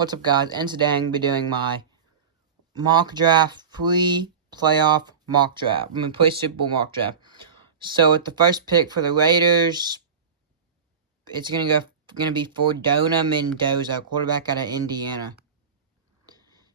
What's up, guys? And today I'm going to be doing my mock draft, pre-playoff mock draft. Super Bowl mock draft. So with the first pick for the Raiders, it's gonna be for Dona Mendoza, quarterback out of Indiana.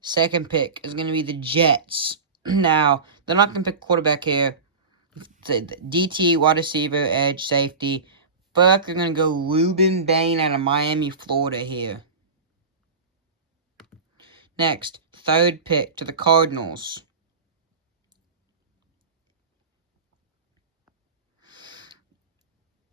Second pick is gonna be the Jets. Now they're not gonna pick quarterback here. The DT, wide receiver, edge, safety. But they're gonna go Ruben Bain out of Miami, Florida here. Next, third pick to the Cardinals.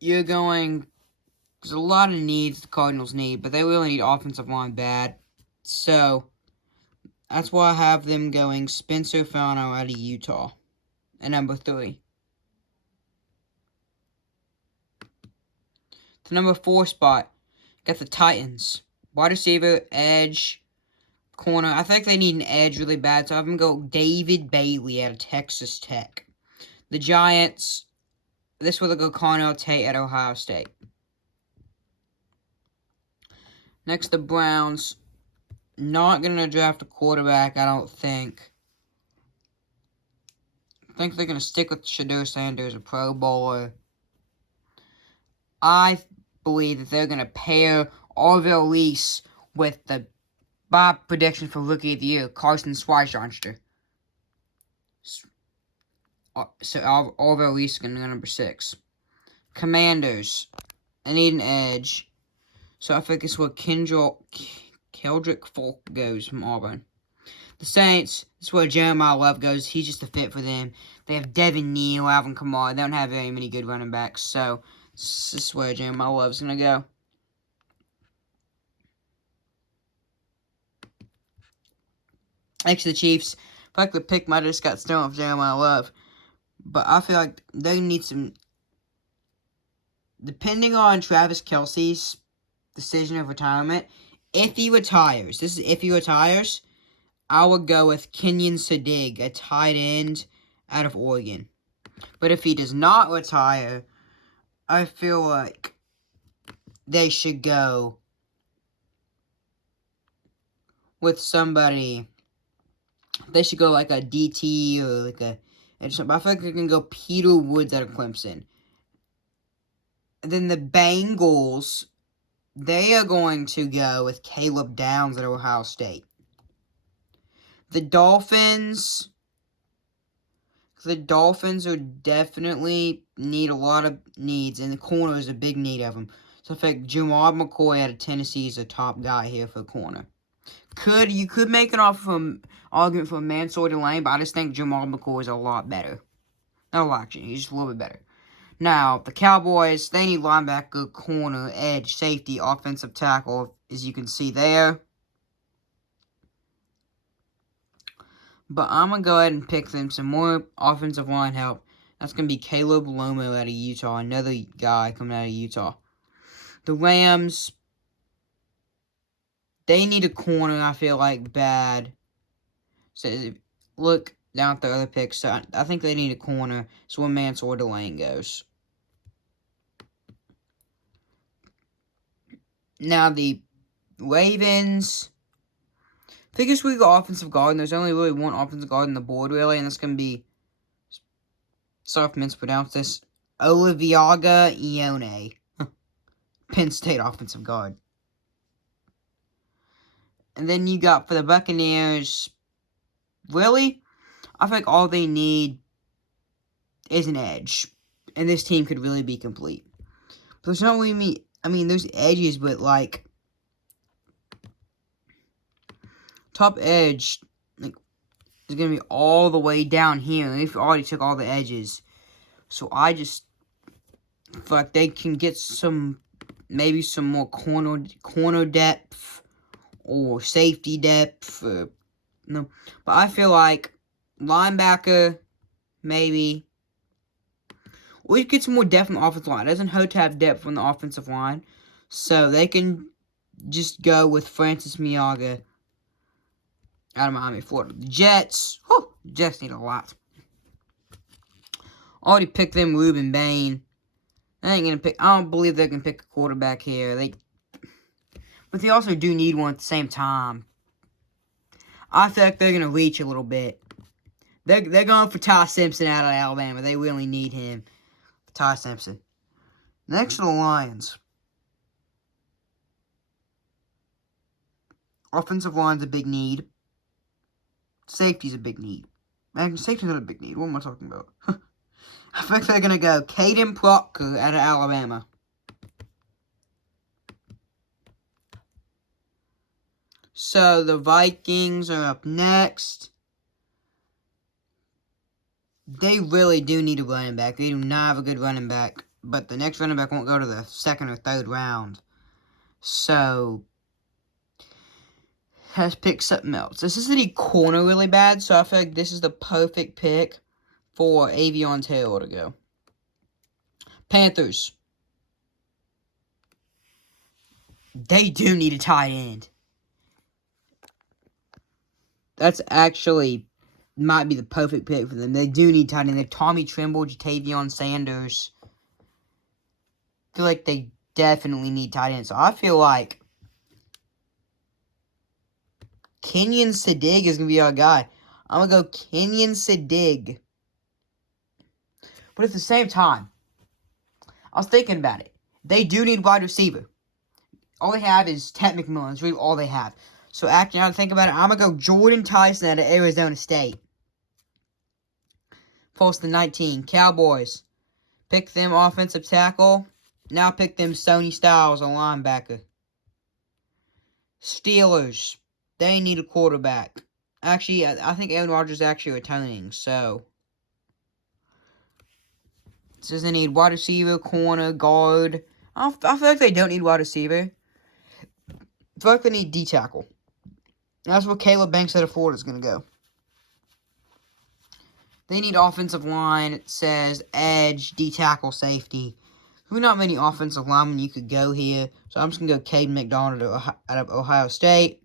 There's a lot of needs the Cardinals need, but they really need offensive line bad. So, that's why I have them going Spencer Fano out of Utah at number 3. The number 4 spot, got the Titans. Wide receiver, edge, corner. I think they need an edge really bad, so I have them go David Bailey out of Texas Tech. The Giants, this will go Connell Tate at Ohio State. Next, the Browns. Not going to draft a quarterback, I don't think. I think they're going to stick with Shedeur Sanders, a Pro Bowler. I believe that they're going to pair Orville Reese with my prediction for Rookie of the Year, Carson Schweitzer. So Orville Reese is going to go number 6. Commanders. I need an edge. So I think it's where Keldrick Folk goes from Auburn. The Saints, this is where Jeremiah Love goes. He's just a fit for them. They have Devin Neal, Alvin Kamara. They don't have very many good running backs. So this is where Jeremiah Love's going to go. Next to the Chiefs. I feel like the pick might have just got stolen off Jeremiah Love. But I feel like they need some... Depending on Travis Kelce's decision of retirement, if he retires, I would go with Kenyon Sadig, a tight end out of Oregon. But if he does not retire, I feel like they should go with somebody. They should go like a DT or like a... I feel like they can go Peter Woods out of Clemson. And then the Bengals, they are going to go with Caleb Downs at Ohio State. The Dolphins are definitely need a lot of needs, and the corner is a big need of them. So I think Jamal McCoy out of Tennessee is a top guy here for corner. You could make an argument for Mansour Delane, but I just think Jamal McCoy is a lot better. Not a lot, actually. He's just a little bit better. Now, the Cowboys, they need linebacker, corner, edge, safety, offensive tackle, as you can see there. But I'm going to go ahead and pick them some more offensive line help. That's going to be Caleb Lomo out of Utah, another guy coming out of Utah. The Rams, they need a corner, I feel like, bad. So, look down at the other picks. So I think they need a corner. So where Mansour Delane goes. Now, the Ravens. I think it's we go offensive guard, and there's only really one offensive guard on the board, really, and that's going to be, sorry if I mispronounced this, Oliviaga Ione. Penn State offensive guard. And then you got for the Buccaneers, really, I think all they need is an edge, and this team could really be complete. But there's not really there's edges, but like, top edge, like, is going to be all the way down here. And if you already took all the edges. So I just feel like they can get maybe some more corner depth or safety depth. No, but I feel like linebacker, maybe. Or you get some more depth on the offensive line. It doesn't hurt to have depth on the offensive line. So they can just go with Francis Miaga out of Miami, Florida. The Jets. Jets need a lot. Already picked them, Ruben Bain. I don't believe they can pick a quarterback here. With But they also do need one at the same time. I feel like they're going to reach a little bit. They're going for Ty Simpson out of Alabama. They really need him. Ty Simpson. Next to the Lions. Offensive line's a big need. Safety's a big need. Man, safety's not a big need. What am I talking about? I think they're going to go Caden Proctor out of Alabama. So, the Vikings are up next. They really do need a running back. They do not have a good running back. But the next running back won't go to the second or third round. So, let's pick something else. This is the corner really bad, so I feel like this is the perfect pick for Avion Taylor to go. Panthers. They do need a tight end. That's actually might be the perfect pick for them. They do need tight end. They have Tommy Tremble, Jatavion Sanders. I feel like they definitely need tight end. So I feel like Kenyon Sadig is going to be our guy. I'm going to go Kenyon Sadig. But at the same time, I was thinking about it. They do need wide receiver. All they have is Ted McMillan. That's really all they have. So, actually, now to think about it, I'm going to go Jordan Tyson out of Arizona State. Post the 19. Cowboys. Pick them offensive tackle. Now pick them Sony Styles, a linebacker. Steelers. They need a quarterback. Actually, I think Aaron Rodgers is actually returning, so. Says they need wide receiver, corner, guard. I feel like they don't need wide receiver. I feel like they need D-tackle. That's where Caleb Banks out of Florida is going to go. They need offensive line. It says edge, D-tackle, safety. There's not many offensive linemen you could go here. So I'm just going to go Caden McDonald out of Ohio State.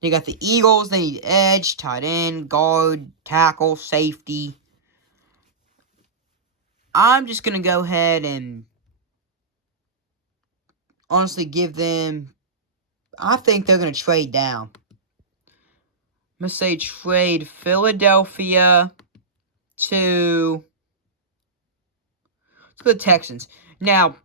You got the Eagles. They need edge, tight end, guard, tackle, safety. I'm just going to go ahead and honestly give them. I think they're going to trade down. I'm going to say trade Philadelphia to the Texans. Now,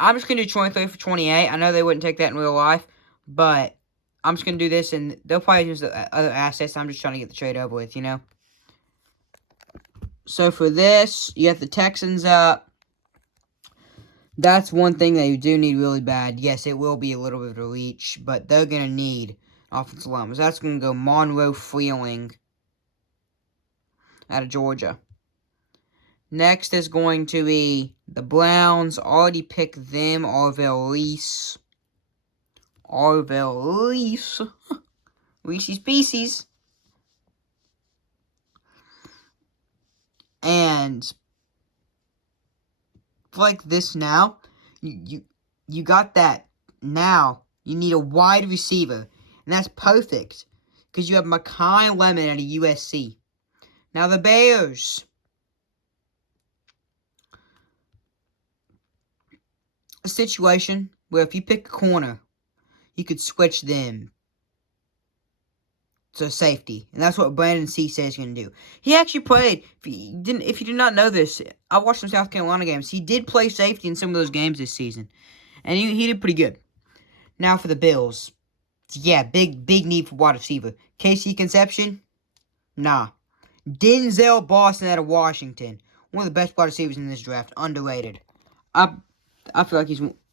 I'm just going to do 23 for 28. I know they wouldn't take that in real life, but I'm just going to do this, and they'll probably use the other assets. I'm just trying to get the trade over with, you know? So for this, you have the Texans up. That's one thing they do need really bad. Yes, it will be a little bit of a reach, but they're going to need offensive linemen. So that's going to go Monroe Freeling out of Georgia. Next is going to be the Browns. Already picked them. Arvell Reese. Reese's Pieces. And like this now, you got that. Now you need a wide receiver, and that's perfect because you have Makai Lemon at a USC. Now the Bears. A situation where if you pick a corner, you could switch them to safety, and that's what Brandon Cisse is going to do. He actually played. If you did not know this, I watched some South Carolina games. He did play safety in some of those games this season, and he did pretty good. Now for the Bills, yeah, big need for wide receiver. KC Conception, nah. Denzel Boston out of Washington, one of the best wide receivers in this draft, underrated. I feel like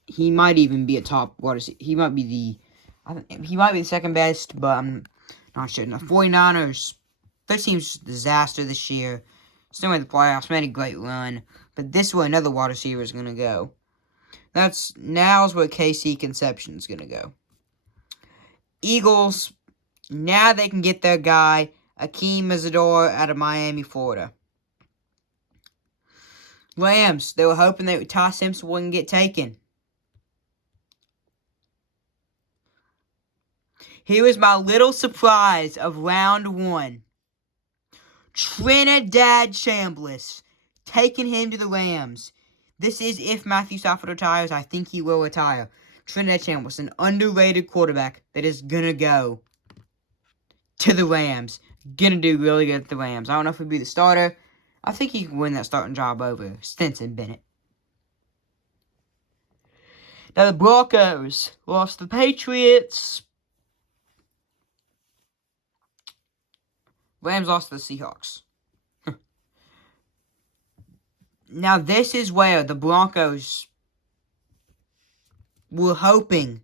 he might even be a top wide receiver. He might be the second best, but I'm not sure. Now, 49ers, their team's a disaster this year. Still made the playoffs, made a great run. But this is where another wide receiver is going to go. Now's where KC Conception's going to go. Eagles, now they can get their guy, Akeem Isidore out of Miami, Florida. Rams, they were hoping that Ty Simpson wouldn't get taken. Here is my little surprise of round 1. Trinidad Chambliss, taking him to the Rams. This is if Matthew Stafford retires. I think he will retire. Trent Etienne was an underrated quarterback that is gonna go to the Rams. Gonna do really good at the Rams. I don't know if he'll be the starter. I think he can win that starting job over Stetson Bennett. Now the Broncos lost the Patriots. Rams lost to the Seahawks. Now this is where the Broncos were hoping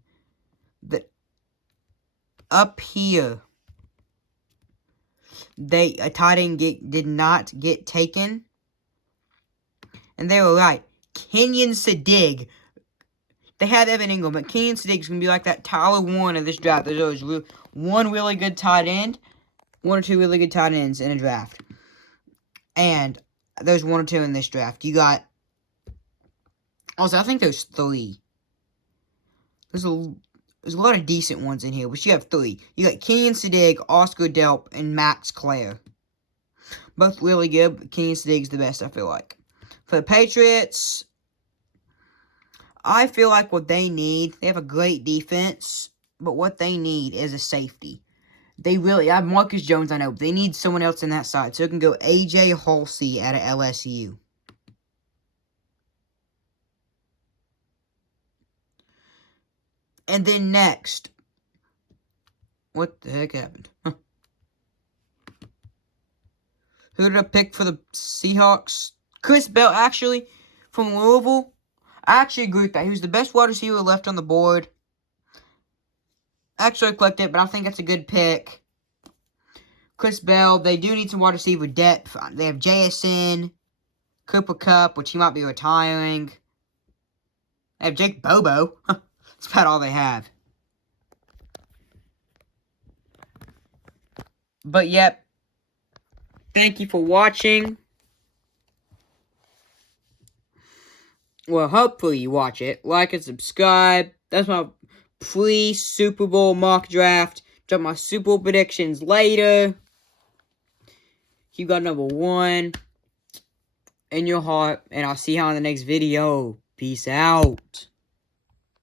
that up here a tight end did not get taken. And they were right. Kenyon Sedig. They have Evan Ingram, but Kenyon Sedig is going to be like that Tyler Warren of this draft. There's always one really good tight end, one or two really good tight ends in a draft. And there's one or two in this draft. You got... Also, I think there's three. There's a lot of decent ones in here, but you have three. You got Kenyon Sedig, Oscar Delp, and Max Clare. Both really good, but Kenyon Sedig's the best, I feel like. For the Patriots, I feel like what they need, they have a great defense, but what they need is a safety. They really, I have Marcus Jones, I know, but they need someone else in that side. So it can go A.J. Halsey out of LSU. And then next, what the heck happened? Who did I pick for the Seahawks? Chris Bell, actually, from Louisville. I actually agree with that. He was the best wide receiver left on the board. Actually, I clicked it, but I think that's a good pick. Chris Bell, they do need some wide receiver depth. They have JSN, Cooper Kupp, which he might be retiring. They have Jake Bobo. That's about all they have. But, yep. Thank you for watching. Well, hopefully you watch it. Like and subscribe. That's my pre-Super Bowl mock draft. Drop my Super Bowl predictions later. You got number 1 in your heart. And I'll see you on the next video. Peace out.